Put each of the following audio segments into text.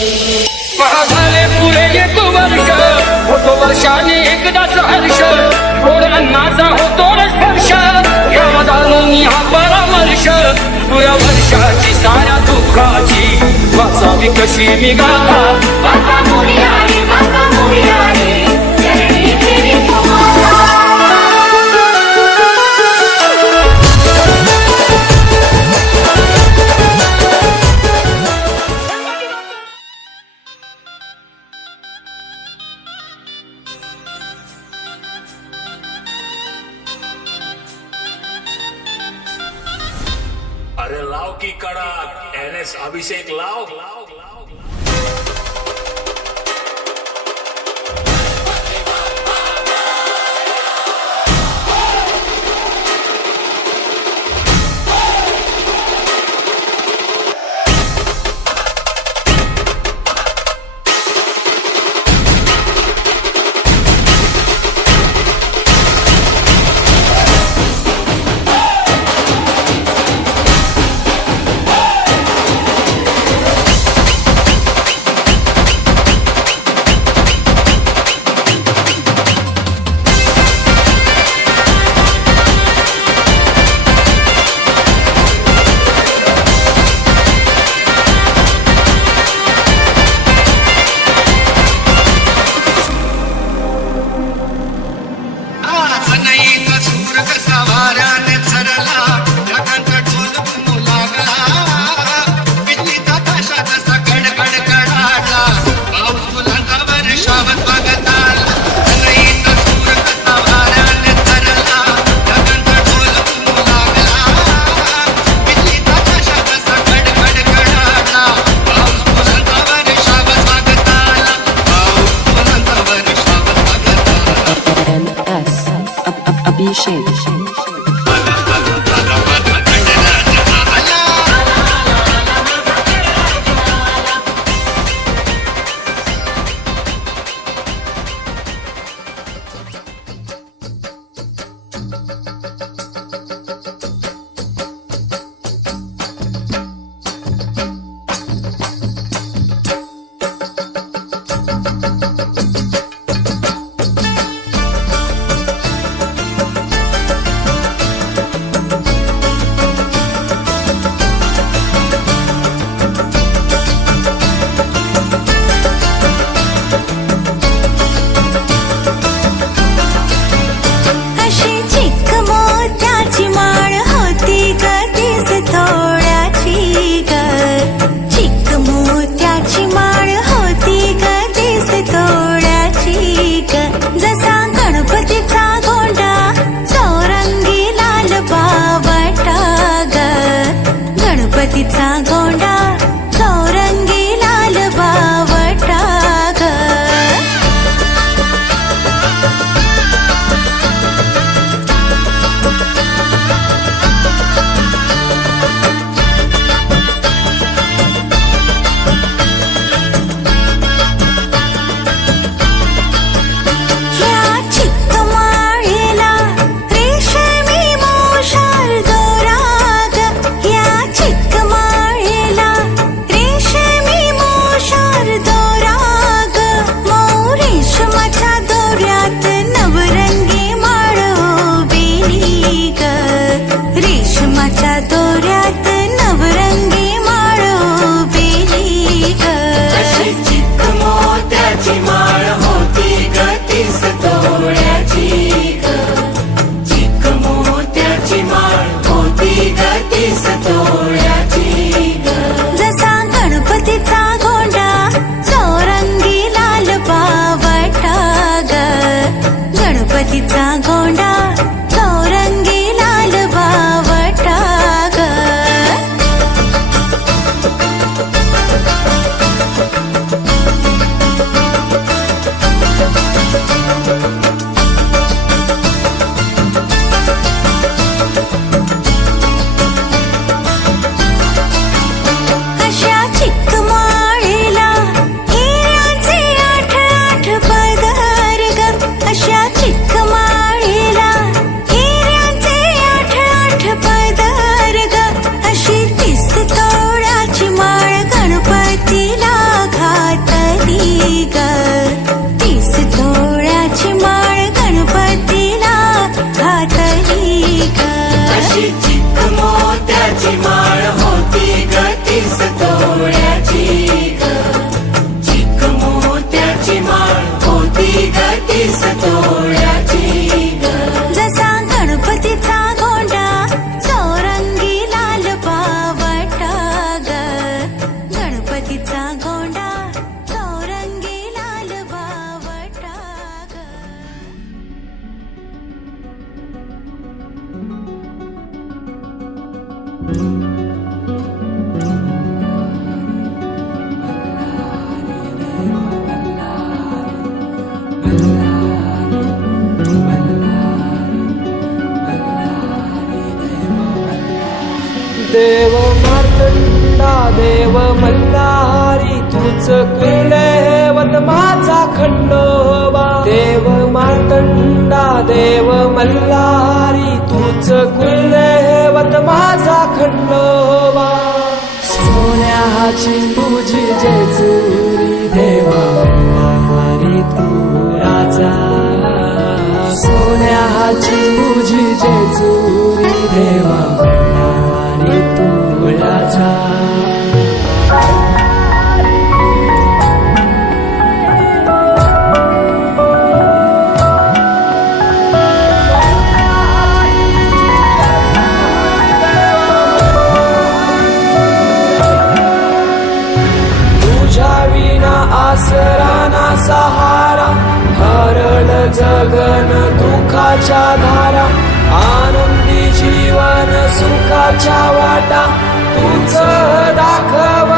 झाले पुरे येतो वर्ष. होतो वर्षाने एकदाच हर्ष. पोरांनाचा होतो रे स्पर्श घ्यावा जाणून हा परामर्श. तुया वर्षाची साऱ्या दुःखाची वाचावी कशी मी गाथा. की कडा एन एस अभिषेक लाव। देव मार्तंडा देव मल्हारी तूच कुलदेवत माझा खंडोबा देव मार्तंडा देव मल्हारी तूच कुलदेवत माझा खंडोबा सोन्याची तुझी जेजुरी देवा मल्हारी तू राजा. गगन दुखाच्या धारा आनंदी जीवन सुखाच्या वाटा तुझ दाखव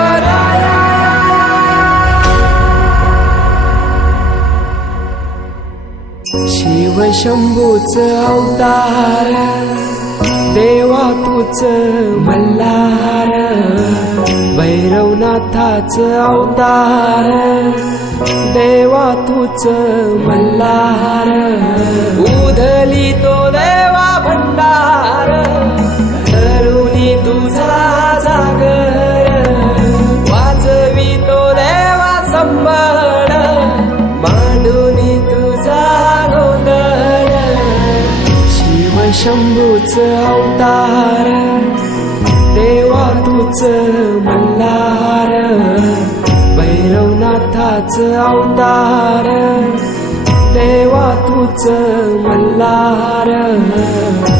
शिव शंभूच अवतार देवा तूच मल्हार. भैरवनाथाच अवतार देवा तूच मल्हार. उधली तो देवा भंडार तरुणी तुझा जागर. वाजवी तो देवा संबळ मांडूनी तुझा गोंधळ. शिव शंभूच अवतार देवा तूच मल्हार. भैरवनाथाच अवतार देवा तूच मल्हार ठेवून